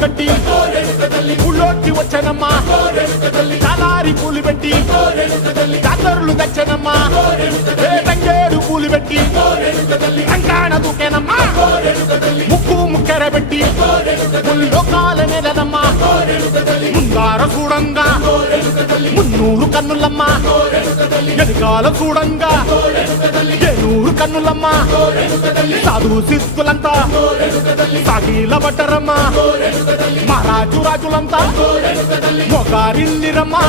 కట్టి ఊళ్ళోకి వచ్చానమ్మా చాలారి పూలు పెట్టి జాతరులు తెచ్చానమ్మా తంగేడు పూలు పెట్టి రంగాణ దూకేనమ్మా ముక్కు ముక్కెర పెట్టి ముల్లోకాల నెలనమ్మా ముందార చూడంగా మున్నూరు కన్నులమ్మా ఎనకాల చూడంగా ఏనూరు కన్నులమ్మా సాధు సిద్ధులంతా సాగిల పట్టరమ్మా మహారాజు రాజులంతా మొగారిల్లిరమ్మా